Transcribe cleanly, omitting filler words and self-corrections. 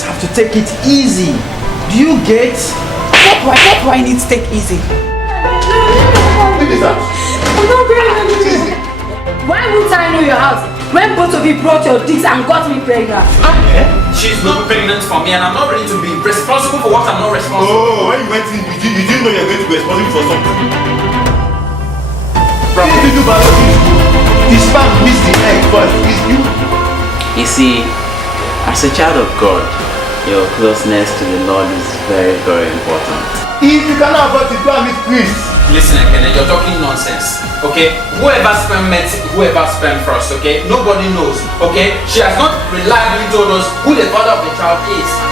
just have to take it easy. Do you get? What do I need to take easy? Look at that. I'm not going anywhere. Why wouldn't I know your house when both of you brought your dicks and got me pregnant? She's not pregnant for me and I'm not ready to be responsible for what I'm not responsible for. Oh, when you went in, you didn't know you were going to be responsible for something. What did you do biology? The sperm missed the egg first. It's you. You see, as a child of God, your closeness to the Lord is very, very important. If you cannot avoid it, go and meet Chris. Listen, Ekene, you're talking nonsense, okay? Whoever sperm met whoever sperm first, okay? Nobody knows, okay? She has not reliably told us who the father of the child is.